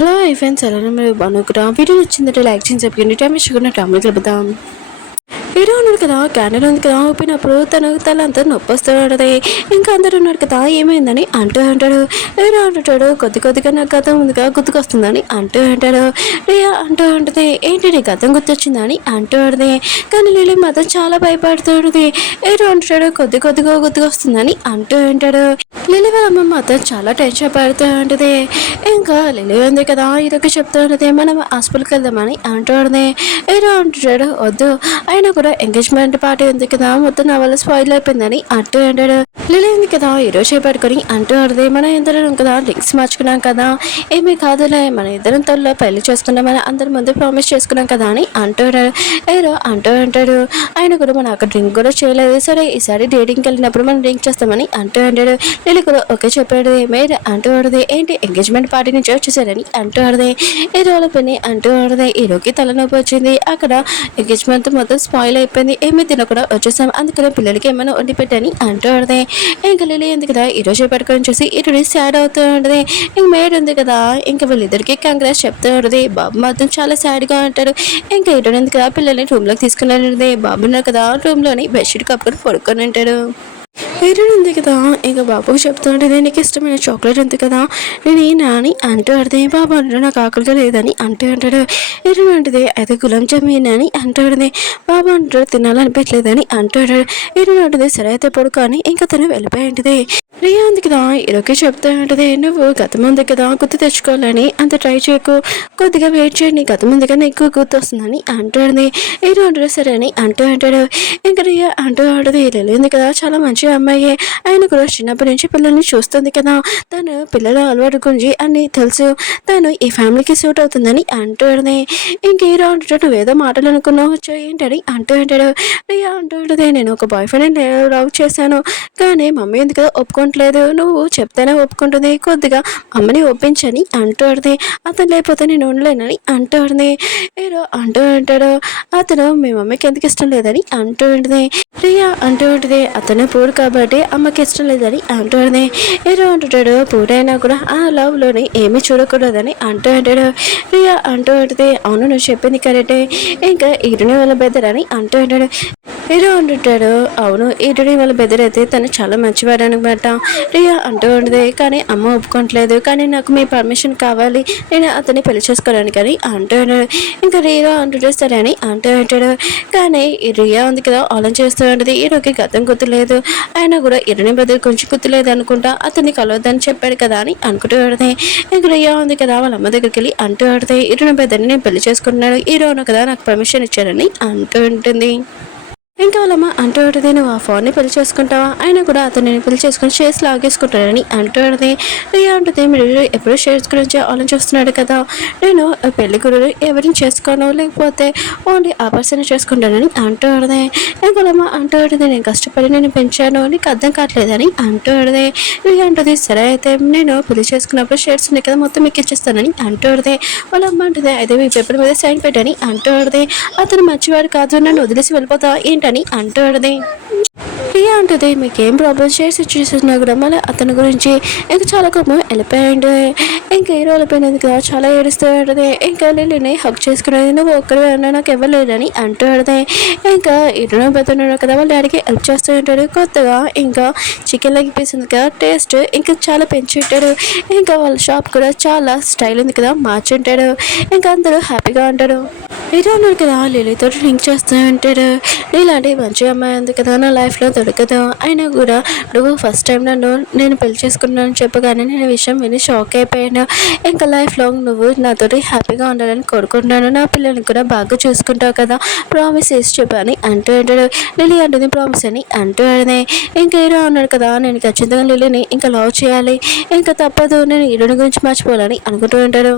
Hello friends, ఎలా మీరు బాగున్నా? వీడియో నచ్చిందంటే లైక్ చేసి చెప్పండి. టైం ఇచ్చుకున్న టైంలో చెబుతాం. హీరో ఉన్నాడు కదా, క్యాండిల్ ఉంది కదా, ఊపినప్పుడు తల అంతా నొప్పి వస్తుంది. ఇంకా అందరూ ఉన్నాడు కదా, ఏమైందని అంటూ అంటాడు. హీరో అంటాడు, కొద్దిగా నాకు గతం ముందుగా గుర్తుకొస్తుందని అంటూ అంటాడు. రియా అంటూ ఉంటుంది, ఏంటి నీ గతం గుర్తొచ్చిందని అంటూ ఉంటుంది. కానీ లిలీ మాత్రం చాలా భయపడుతూ ఉంటుంది. హీరో అంటాడు, కొద్దిగా గుర్తుకొస్తుందని అంటూ అంటాడు. లిలీ వాళ్ళ అమ్మ మాత్రం చాలా టెన్షన్ పడుతూ ఉంటుంది. ఇంకా లిలీ ఉంది కదా, ఇదొక చెప్తూ ఉంటుంది, మనం హాస్పిటల్కి వెళ్దామని అంటూ ఉంటుంది. హీరో అంటాడు, వద్దు, అయినా కూడా ఎంగేజ్మెంట్ పార్టీ ఉంది కదా, మొత్తం నా వల్ల స్పాయిల్ అయిపోయిందని అంటూ అంటాడు. లిలీ ఉంది కదా, హీరో చేపట్టుకొని అంటూ ఆడది, మనం ఇద్దరం కదా లింక్స్ మార్చుకున్నాం కదా, ఏమీ కాదులే, మన ఇద్దరం తొలిలో పెళ్లి చేసుకున్నామని అందరి ముందు ప్రామిస్ చేసుకున్నాం కదా అని అంటూ హీరో అంటూ అంటాడు. ఆయన కూడా మనం అక్కడ డ్రింక్ కూడా చేయలేదు, సరే ఈసారి డేటింగ్కి వెళ్ళినప్పుడు మనం డ్రింక్ చేస్తామని అంటూ అంటాడు. లిలీ కూడా ఓకే చెప్పాడు. మీరు అంటూ ఆడది, ఏంటి ఎంగేజ్మెంట్ పార్టీ నుంచి వచ్చేసారని అంటూ ఆడది. హీరోల పని అంటూ ఆడది, హీరోకి తలనొప్పి వచ్చింది, అక్కడ ఎంగేజ్మెంట్ మొత్తం స్పాయిల్ అయిపోయింది, ఏమీ తినకుండా వచ్చేసాం, అందుకనే పిల్లలకి ఏమైనా వండి పెట్టని అంటూ ఆడది. ఇంకా లిలీ ఉంది కదా, ఈరోజు పట్టుకొని చూసి ఇటు సాడ్ అవుతూ ఉంటుంది. ఇంక మేడ్ ఉంది కదా, ఇంకా వీళ్ళిద్దరికి కంగ్రాట్స్ చెప్తూ ఉంటుంది. బాబు మాత్రం చాలా సాడ్గా అంటాడు. ఇంకా ఇటు ఉంది కదా, పిల్లల్ని రూమ్లోకి తీసుకుని బాబు ఉన్నారు కదా, రూమ్లోని బెడ్షీట్ కప్పుకొని పడుకొని ఉంటాడు. హీరోయిన్ ఉంది కదా, ఇంకా బాబుకు చెప్తూ ఉంటుంది, నీకు ఇష్టమైన చాక్లెట్ ఉంది కదా, నేను ఈ నాని అంటూ ఆడితే, బాబు అంటాడు నాకు ఆకలిగా లేదని అంటూ అంటాడు. హీరోయిన్ అంటుంది, అయితే గులాబ్ జామీన్ అని అంటూ ఆడితే, బాబు అంటాడు తినాలనిపించలేదని అంటాడు. హీరోయిన్ అంటుంది, సరే అయితే పడుకో అని ఇంకా తను వెళ్ళిపోయి ఉంటుంది. రియా ఉంది కదా, ఇరొకే చెప్తూ ఉంటుంది, నువ్వు గతం ఉంది కదా గుర్తు తెచ్చుకోవాలని అంత ట్రై చేయకు, కొద్దిగా వెయిట్ చేయండి, గతం ఉంది కన్నా ఎక్కువ గుర్తు వస్తుందని అంటుంది. హీరో అంటాడు సరే అని అంటూ అంటాడు. ఇంకా రియా అంటూ ఆడది, ఉంది కదా చాలా మంచి అమ్మాయి, ఆయన కూడా చిన్నప్పటి నుంచి పిల్లల్ని చూస్తుంది కదా, తను పిల్లల అలవాటు గురించి అన్ని తెలుసు, తను ఈ ఫ్యామిలీకి సూట్ అవుతుందని అంటుంది. ఇంక హీరో అంటాడు, నువ్వేదో మాటలు అనుకున్నావు ఏంటని అంటూ అంటాడు. రియా అంటూ ఉంటుంది, నేను ఒక బాయ్ ఫ్రెండ్ లవ్ చేశాను, కానీ మమ్మీ ఎందుకు ఒప్పుకోవట్లేదు, నువ్వు చెప్తేనే ఒప్పుకుంటుంది, కొద్దిగా అమ్మని ఒప్పించని అంటుంది. అతను లేకపోతే నేను ఉండలేనని అంటుంది. హీరో అంటూ అంటాడు, అతను మీ మమ్మీకి ఎందుకు ఇష్టం లేదని అంటూ ఉంటుంది. రియా అంటూ ఉంటుంది, అతను పూడు కాబట్టి అమ్మకి ఇష్టం లేదని అంటూ ఉంటుంది. హీరో అంటుంటాడు, పూడైనా కూడా ఆ లవ్లోని ఏమీ చూడకూడదని అంటూ అంటాడు. రియా అంటూ ఉంటుంది, అవును నువ్వు చెప్పింది కరెక్టే, ఇంకా ఈరుని వాళ్ళ బెదరని అంటూ అంటాడు. హీరో అంటుంటాడు, అవును ఈరుని వాళ్ళ బెదరైతే తను చాలా మంచివాడు అనమాట. రియా అంటూ ఉంటుంది, కానీ అమ్మ ఒప్పుకోవట్లేదు, కానీ నాకు మీ పర్మిషన్ కావాలి, నేను అతన్ని పెళ్లి చేసుకోవడానికి అని అంటూ ఉంటాడు. ఇంకా హీరో అంటుంటే సరే అని అంటూ ఉంటాడు. కానీ రియా ఉంది కదా ఆలోచన చేస్తూ ఉంటుంది, హీరోకి గతం గుర్తులేదు, ఆయన కూడా ఇరుని బదులు కొంచెం గుర్తులేదు అనుకుంటా, అతన్ని కలవద్దని చెప్పాడు కదా అని అనుకుంటూ ఉంటుంది. ఇంక రియా ఉంది కదా వాళ్ళ అమ్మ దగ్గరికి వెళ్ళి అంటూ ఆడితే, ఇరుని బదులు నేను పెళ్లి చేసుకుంటున్నాడు, హీరోను కదా నాకు పర్మిషన్ ఇచ్చారని అంటూ ఉంటుంది. ఇంకా వాళ్ళమ్మ అంటూ ఉంటుంది, నువ్వు ఆ ఫోన్ని పెళ్లి చేసుకుంటావా, అయినా కూడా అతను నేను పెళ్లి చేసుకుని షేర్స్ లాగేసుకుంటానని అంటూ ఉంటుంది. రియా ఉంటుంది, మీరు ఎప్పుడూ షేర్స్ గురించి ఆలోచిస్తున్నాడు కదా, నేను పెళ్లి గురు ఎవరిని చేసుకోను, లేకపోతే ఓన్లీ ఆ పర్సన్ చేసుకుంటానని అంటూ ఉంటుంది. ఇంకా వాళ్ళమ్మ అంటూ ఉంటుంది, నేను కష్టపడి నేను పెంచాను, నీకు అర్థం కావట్లేదని అంటూ ఉంటుంది. రియా అంటుంది, సరే అయితే నేను పెళ్లి చేసుకున్నప్పుడు షేర్స్ ఉన్నాయి కదా మొత్తం మీకు ఇచ్చేస్తానని అంటూ ఉంటుంది. వాళ్ళ అమ్మ అంటుంది, అయితే మీ పేపర్ మీద సైన్ పెట్టని అంటూ ఉంటుంది. అతను మంచివాడు కాదు, నన్ను వదిలేసి వెళ్ళిపోతా ఏంటని అంటాడు. రియా అంటుంది, మీకేం ప్రాబ్లమ్ చేసి చూసినా కూడా మళ్ళీ అతని గురించి ఇంకా చాలా కోపం వెళ్ళిపోయాడు. ఇంకా హీరో వెళ్ళిపోయినది కదా చాలా ఏడుస్తూ ఉంటుంది. ఇంకా లిల్లీని హక్ చేసుకునేది, నువ్వు ఒక్కడే అన్నా నాకు ఇవ్వలేదని అంటూ ఉంటుంది. ఇంకా హీరో పెడుతున్నాడు కదా వాళ్ళ డాడీకి హెల్ప్ చేస్తూ ఉంటాడు. కొత్తగా ఇంకా చికెన్ లెగ్ పీస్ ఉంది కదా టేస్ట్ ఇంకా చాలా పెంచి ఉంటాడు. ఇంకా వాళ్ళ షాప్ కూడా చాలా స్టైల్ ఉంది కదా మార్చి ఉంటాడు. ఇంకా అందరూ హ్యాపీగా ఉంటాడు. హీరో ఉన్నాడు కదా లిలీతో లింక్ చేస్తూ ఉంటాడు. నీలాంటి మంచి అమ్మాయి ఉంది కదా నా లైఫ్లో దొరకదు, అయినా కూడా నువ్వు ఫస్ట్ టైం నేను పెళ్లి చేసుకున్నాను చెప్పగానే నేను విషయం విని షాక్ అయిపోయాను. ఇంకా లైఫ్ లాంగ్ నువ్వు నాతోటి హ్యాపీగా ఉండాలని కోరుకుంటున్నాను, నా పిల్లల్ని కూడా బాగా చూసుకుంటావు కదా, ప్రామిస్ చేసి చెప్పని అంటూ ఉంటాడు. లిలీ అంటుంది ప్రామిస్ అని అంటూ అడితే, ఇంకా హీరో అన్నాడు కదా నేను ఖచ్చితంగా లిలీని ఇంకా లవ్ చేయాలి, ఇంకా తప్పదు, నేను హీరోని గురించి మర్చిపోవాలని అనుకుంటూ ఉంటాడు.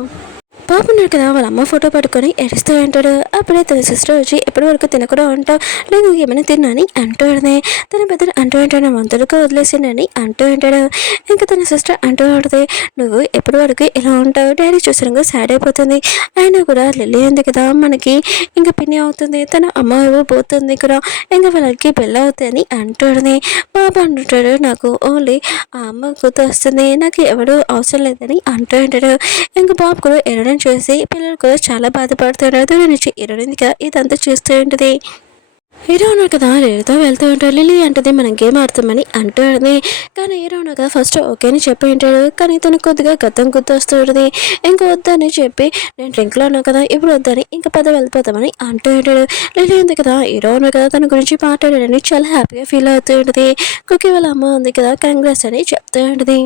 బాబు ఉన్నాడు కదా వాళ్ళ అమ్మ ఫోటో పట్టుకొని ఏడుస్తూ ఉంటాడు. అప్పుడే తన సిస్టర్ వచ్చి ఇప్పటి వరకు తినకుండా ఉంటావు, లేదు ఏమైనా తిన్నాని అంటూ ఉంటుంది. తన పెద్దలు అంటూ ఉంటాడు, వంతులకు వదిలేసిందని అంటూ ఉంటాడు. ఇంకా తన సిస్టర్ అంటూ ఉంటుంది, నువ్వు ఎప్పటి వరకు ఇలా ఉంటావు, డాడీ చూసినాక సాడ్ అయిపోతుంది, అయినా కూడా లిల్లీ ఉంది కదా మనకి ఇంకా పిన్ని అవుతుంది, తన అమ్మ ఇవ్వబోతుంది కూడా, ఇంకా వాళ్ళకి పెళ్ళి అవుతుంది అంటుంది. బాబా అంటుంటాడు, నాకు ఓన్లీ ఆ అమ్మ గుర్తు వస్తుంది, నాకు ఎవడు అవసరం లేదని అంటూ ఉంటాడు. ఇంకా బాబు కూడా ఎరడం చూసి పిల్లలు కూడా చాలా బాధపడుతున్నారు. దూరం నుంచి ఎరడిందిగా ఇదంతా చూస్తూ ఉంటుంది. హీరో ఉన్నాడు కదా, రేరుతో వెళ్తూ ఉంటాడు. లిల్లీ అంటది మనం గేమ్ ఆడుతామని అంటుంది. కానీ హీరో ఉన్నాడు కదా ఫస్ట్ ఓకే అని చెప్పి ఉంటాడు. కానీ తను కొద్దిగా గతం గుర్తు వస్తూ ఉంటుంది. ఇంకా వద్దని చెప్పి నేను డ్రింక్లో ఉన్నాను కదా ఇప్పుడు వద్దని ఇంకా వెళ్ళిపోతామని అంటూ ఉంటాడు. లిల్లీ ఉంది కదా, హీరో ఉన్నాడు కదా తన గురించి మాట్లాడాడని చాలా హ్యాపీగా ఫీల్ అవుతూ ఉంటుంది. కుకీ వాళ్ళ అమ్మ ఉంది కదా కంగ్రెస్ అని చెప్తూ ఉంటుంది.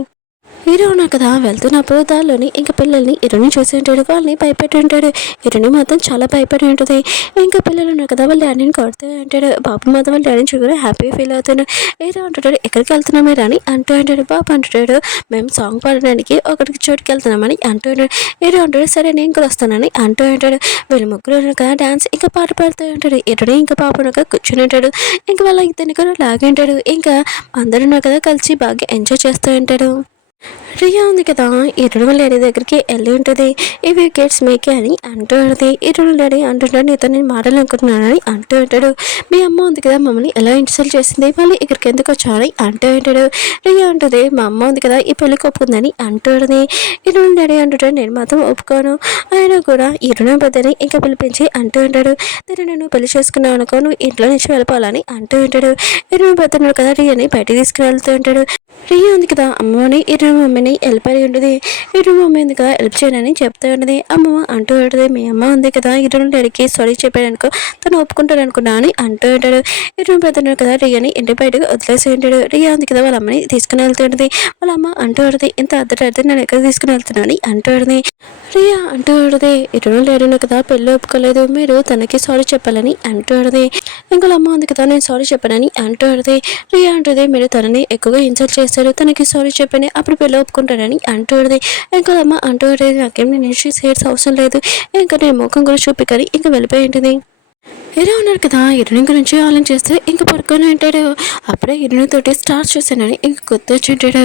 హీరో ఉన్నాడు కదా వెళ్తున్నప్పుడు దారిలోని ఇంకా పిల్లల్ని ఇరుని చూసి ఉంటాడు. వాళ్ళని భయపెట్టి ఉంటాడు. ఇరుని మాత్రం చాలా భయపడి ఉంటుంది. ఇంకా పిల్లలు ఉన్నారు కదా వాళ్ళ డాడీని కొడుతూ ఉంటాడు. బాబు మాత్రం వాళ్ళ డాడీని చూడగా హ్యాపీగా ఫీల్ అవుతున్నాడు. హీరో అంటుంటాడు, ఎక్కడికి వెళ్తున్నామే రాని అంటూ ఉంటాడు. బాబు అంటుంటాడు, మేము సాంగ్ పాడడానికి ఒకటికి చోటుకి వెళ్తున్నామని అంటూ ఉంటాడు. హీరో అంటాడు, సరే నేను కూడా వస్తానని అంటూ ఉంటాడు. వీళ్ళు ముగ్గురు ఉన్నారు కదా డాన్స్ ఇంకా పాట పాడుతూ ఉంటాడు. ఇరుని ఇంకా బాబు ఉన్నాక కూర్చుని ఉంటాడు. ఇంకా వాళ్ళ ఇద్దరిని కూడా లాగి ఉంటాడు. ఇంకా అందరూ ఉన్నారు కదా కలిసి బాగా ఎంజాయ్ చేస్తూ ఉంటాడు. రియా ఉంది కదా ఇరుడు డాడీ దగ్గరికి వెళ్ళి ఉంటుంది. ఈ వికెట్స్ మేకే అని అంటూ ఉంటుంది. ఇరుడు డాడీ అంటుంటాడు, నీతో నేను మాట్లాడాలనుకుంటున్నానని అంటూ ఉంటాడు. మీ అమ్మ ఉంది కదా మమ్మల్ని ఎలా ఇన్సల్ట్ చేసింది, మళ్ళీ ఇక్కడికి ఎందుకు వచ్చారని అంటూ ఉంటాడు. రియా అంటుంది, మా అమ్మ ఉంది కదా ఈ పెళ్ళికి ఒప్పుకుందని అంటూ ఉంటుంది. ఇరుడు డాడీ అంటుంటాడు, నేను మాత్రం ఒప్పుకోను, ఆయన కూడా ఇరుడు పెద్దని ఇంకా పిలిపించి అంటూ ఉంటాడు. నేను నేను పెళ్లి చేసుకున్నావు అనుకో నువ్వు ఇంట్లో నుంచి వెళ్ళిపోవాలని అంటూ ఉంటాడు. ఇరుడు పెద్దన్నాడు కదా రియాని బయటికి తీసుకువెళ్తూ ఉంటాడు. రియా ఉంది కదా అమ్మని ఇరు మమ్మీని వెళ్ళిపోయి ఉంటుంది. ఇరు మమ్మీ ఉంది కదా హెల్ప్ చేయనని చెప్తూ ఉంటుంది. అమ్మ అంటూ ఉంటుంది, మీ అమ్మ ఉంది కదా ఇరు డాడీకి సారీ చెప్పాడు అనుకో తను ఒప్పుకుంటాడు అనుకున్నా అని అంటూ ఉంటాడు. ఇరు పెద్దన్నాడు కదా రియాని ఇంటి బయటకు వదిలేసి ఉంటాడు. రియా ఉంది కదా వాళ్ళ అమ్మని తీసుకుని వెళ్తూ ఉంటుంది. వాళ్ళ అమ్మ అంటూ ఉంటుంది, ఇంత అద్దె నేను ఎక్కడ తీసుకుని వెళ్తున్నాను అని అంటూ ఉంటుంది. రియా అంటూ ఉంటుంది, ఇరు డాడీను కదా పెళ్ళి ఒప్పుకోలేదు, మీరు తనకి సారీ చెప్పాలని అంటూ ఉంటుంది. ఇంకా అమ్మ ఉంది కదా నేను సారీ చెప్పానని అంటూ ఉంటుంది. రియా అంటుంది, మీరు తనని ఎక్కువగా ఇన్సల్ట్ చేస్తారు, తనకి సారీ చెప్పని అప్పుడు పెళ్ళి ఒప్పుకుంటాడని అంటూ ఉంటుంది. ఇంకా అమ్మ అంటూ ఉంటుంది, నాకేం నేను షేర్స్ అవసరం లేదు, ఇంకా నేను ముఖం కూడా చూపికని ఇంకా వెళ్ళిపోయి ఉంటుంది. హీరో ఉన్నాడు కదా ఇరుని గురించి ఆలోచిస్తే ఇంకా పడుకొని ఉంటాడు. అప్పుడే ఇరునితోటి స్టార్ట్ చేశానని ఇంక గుర్తొచ్చి ఉంటాడు.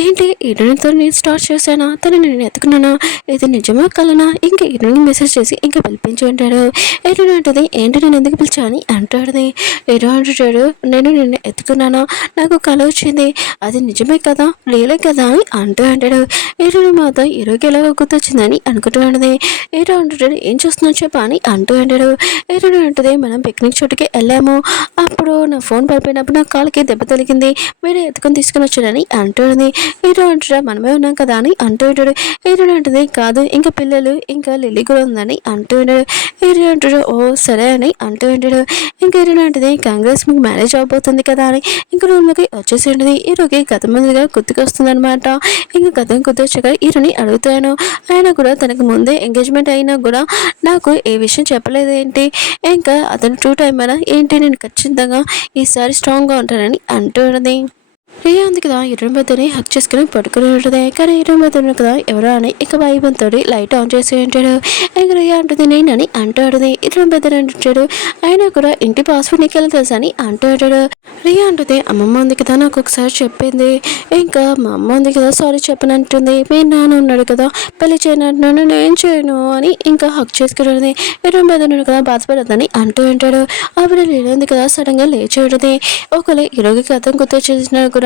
ఏంటి ఇరునితో నేను స్టార్ట్ చేశానా, తను నేను ఎత్తుకున్నానా, ఇది నిజమా కలనా, ఇంకా ఇరుని మెసేజ్ చేసి ఇంకా పిలిపించి ఉంటాడు. ఇరుని అంటుంది, ఏంటి నేను ఎందుకు పిలిచా అని అంటాడు. హీరో అంటాడు, నేను నిన్ను ఎత్తుకున్నానా, నాకు కల వచ్చింది, అది నిజమే కదా లేలే కదా అని అంటూ అంటాడు. హీరోని మాత్రం హీరోకి ఎలాగో గుర్తొచ్చిందని అనుకుంటూ ఉంటుంది. హీరో అంటాడు, ఏం చూస్తున్నావు చెప్పా అని అంటూ అంటాడు. హీరో అంటుంది, మనం పిక్నిక్ చోటుకి వెళ్ళాము, అప్పుడు నా ఫోన్ పడిపోయినప్పుడు నా కాలుకి దెబ్బ తగిలింది, మీరే ఎత్తుకొని తీసుకుని వచ్చాడని అంటుంది. హీరో అంటాడు, మనమే ఉన్నాం కదా అని అంటూ ఉంటాడు. హీరో అంటుంది, కాదు ఇంకా పిల్లలు ఇంకా లిల్లీ కూడా ఉందని అంటూ ఉంటాడు. హీరో అంటాడు, ఓ సరే అని అంటూ ఉంటాడు. ఇంకా హీరో అంటుంది, కాంగ్రెస్ మీకు మ్యారేజ్ అవబోతుంది కదా అని ఇంకా రూమ్లోకి వచ్చేసి ఉంటుంది. హీరోకి గతం ముందుగా గుర్తుకొస్తుంది అనమాట. ఇంకా గతం గుర్తొచ్చాక హీరోని అడుగుతాను, ఆయన కూడా తనకు ముందే ఎంగేజ్మెంట్ అయినా కూడా నాకు ఏ విషయం చెప్పలేదు ఏంటి, ఇంకా అతను టూ టైం అయినా ఏంటి, నేను ఖచ్చితంగా ఈసారి స్ట్రాంగ్గా ఉంటానని అంటున్నది. రియా ఉంది కదా ఇరుని పెద్దని హక్ చేసుకుని పడుకుని ఉంటుంది. కానీ ఇరుని పెద్ద కదా ఎవరో అని ఇక వైబంతో లైట్ ఆన్ చేసి ఉంటాడు. ఇంకా రియా అంటుంది, నేనని అంటాడుది. ఇరుని పెద్దని అంటాడు, అయినా కూడా ఇంటి పాస్వర్డ్ నీకు ఎలా తెలుసు అని అంటాడు. రియా అంటుంది, అమ్మమ్మ ఉంది కదా నాకు ఒకసారి చెప్పింది, ఇంకా మా అమ్మ ఉంది కదా సారీ చెప్పనంటుంది, మీ నాన్న ఉన్నాడు కదా పెళ్లి చేయనంటున్నాను నేను చేయను అని ఇంకా హక్ చేసుకున్నది. ఇరుని పెద్ద కదా బాధపడద్దని అంటూ ఉంటాడు. అప్పుడు లేనుంది కదా సడన్ గా లేచి ఉంటుంది. ఒకవేళ ఇరోగి కథం గుర్తొచ్చేసిన కూడా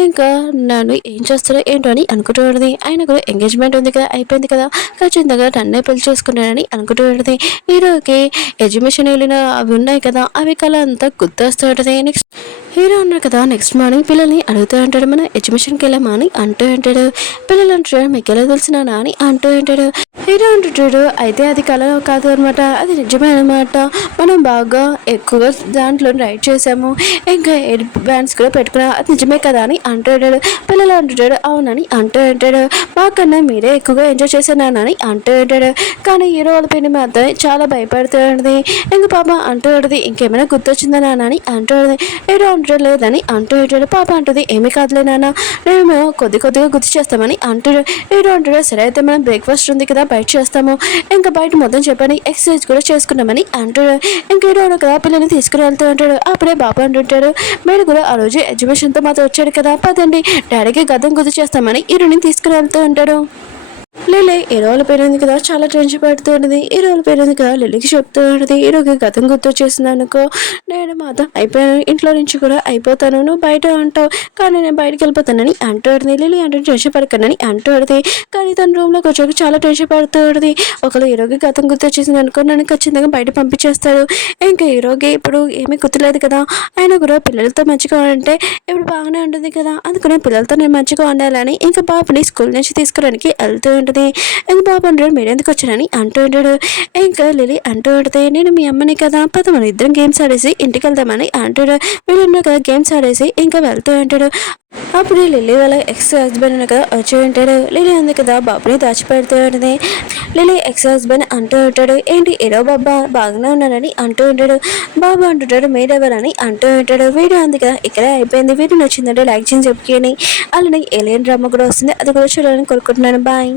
ఇంకా నన్ను ఏం చేస్తారో ఏంటో అని అనుకుంటూ ఉంటుంది. ఆయన కూడా ఎంగేజ్మెంట్ ఉంది కదా అయిపోయింది కదా ఖచ్చితంగా నన్నే పెళ్లి చేసుకున్నానని అనుకుంటూ ఉంటుంది. హీరోకి ఎడ్యుకేషన్ వెళ్ళిన అవి ఉన్నాయి కదా అవి కళ అంతా గుర్తొస్తూ ఉంటుంది. నెక్స్ట్ హీరో ఉన్నారు కదా నెక్స్ట్ మార్నింగ్ పిల్లల్ని అడుగుతూ ఉంటాడు, మన ఎడ్యుకేషన్కి వెళ్ళామా అని అంటూ ఉంటాడు. పిల్లలు అంటాడు, మీకు ఎలా తెలిసినా అని అంటూ ఉంటాడు. హీరో అంటుంటాడు, అయితే అది కళ కాదు అనమాట, అది నిజమే అనమాట, మనం బాగా ఎక్కువగా దాంట్లో రైడ్ చేసాము, ఇంకా హెడ్ బ్యాండ్స్ కూడా పెట్టుకున్నాం, అది నిజమే కదా అని అంటాడు. పిల్లలు అంటుంటాడు, అవునని అంటూ ఉంటాడు. మాకన్నా మీరే ఎక్కువగా ఎంజాయ్ చేశానని అంటూ ఉంటాడు. కానీ హీరో వాళ్ళ పిన్ని మాత్రం చాలా భయపడుతూ ఉంటుంది. ఇంకా పాప అంటూ ఉంటుంది, ఇంకేమైనా గుర్తొచ్చిందా నాన్న అని అంటూ ఉంటుంది. హీరో అంటాడు లేదని అంటూ ఉంటాడు. పాప అంటుంది ఏమీ కాదులే నాన్న, మేము కొద్దిగా గుర్తు చేస్తామని అంటాడు. హీరో అంటాడు సరే అయితే మనం బ్రేక్ఫాస్ట్ ఉంది కదా బయట చేస్తాము, ఇంకా బయట మొత్తం చెప్పని ఎక్సర్సైజ్ కూడా చేసుకున్నామని అంటాడు. ఇంకా హీరో కదా పిల్లల్ని తీసుకుని వెళ్తూ ఉంటాడు. అప్పుడే బాబు అంటుంటాడు మీరు కూడా ఆ రోజు ఎగ్జిబిషన్తో మాతో వచ్చాడు కదా, పదండి డాడీకి గతం గుర్తు చేస్తామని హీరోని తీసుకుని వెళ్తూ ఉంటాడు. లిల్లీ హీరోల పేరుంది కదా చాలా టెన్షన్ పడుతూ ఉంటుంది. హీరోల పేరుంది కదా లిల్లీకి చెప్తూ ఉంటుంది హీరోకి గతం గుర్తు చేసింది అనుకో, నేను మాత్రం అయిపోయాను, ఇంట్లో నుంచి కూడా అయిపోతాను, నువ్వు బయట అంటావు కానీ నేను బయటకు వెళ్ళిపోతానని అంటుంది. లిల్లీ అంటే టెన్షన్ పడకనని అంటుంది. కానీ తన రూమ్లోకి వచ్చాక చాలా టెన్షన్ పడుతూ ఉంటుంది. ఒకళ్ళు హీరోకి గతం గుర్తు చేసింది అనుకో నన్ను ఖచ్చితంగా బయట పంపించేస్తాడు. ఇంకా హీరోకి ఇప్పుడు ఏమీ గుర్తులేదు కదా, ఆయన కూడా పిల్లలతో మంచిగా ఉంటే ఇప్పుడు బాగానే ఉంటుంది కదా, అందుకనే పిల్లలతో నేను మంచిగా ఉండాలని ఇంకా బాబుని స్కూల్ నుంచి తీసుకురానికి వెళ్తూ ఉంటుంది. ఇంకా బాబు అంటాడు మీరు ఎందుకు వచ్చారని అంటూ ఉంటాడు. ఇంకా లిల్లీ అంటూ ఉంటుంది నేను మీ అమ్మని కదా, పద మన ఇద్దరం గేమ్స్ ఆడేసి ఇంటికి వెళ్దామని అంటాడు. వీళ్ళున్నా కదా గేమ్స్ ఆడేసి ఇంకా వెళ్తూ ఉంటాడు. అప్పుడు లిల్లీ వాళ్ళ ఎక్స్ హస్బెండ్ కదా వచ్చి ఉంటాడు. లిల్లీ ఉంది కదా బాబుని దాచిపెడుతూ ఉంటుంది. లిల్లీ ఎక్స్ హస్బెండ్ అంటూ ఉంటాడు ఏంటి ఏదో బాబా బాగానే ఉన్నానని అంటూ ఉంటాడు. బాబు అంటుంటాడు మీరెవరని అంటూ ఉంటాడు. వీడియో ఉంది కదా ఇక్కడే అయిపోయింది, వీడియో నచ్చిందంటే లైక్ చేసి చెప్పుకొని అలానే ఏలియన్ డ్రామా కూడా వస్తుంది, అది కూడా చూడాలని కోరుకుంటున్నాను. బాయ్.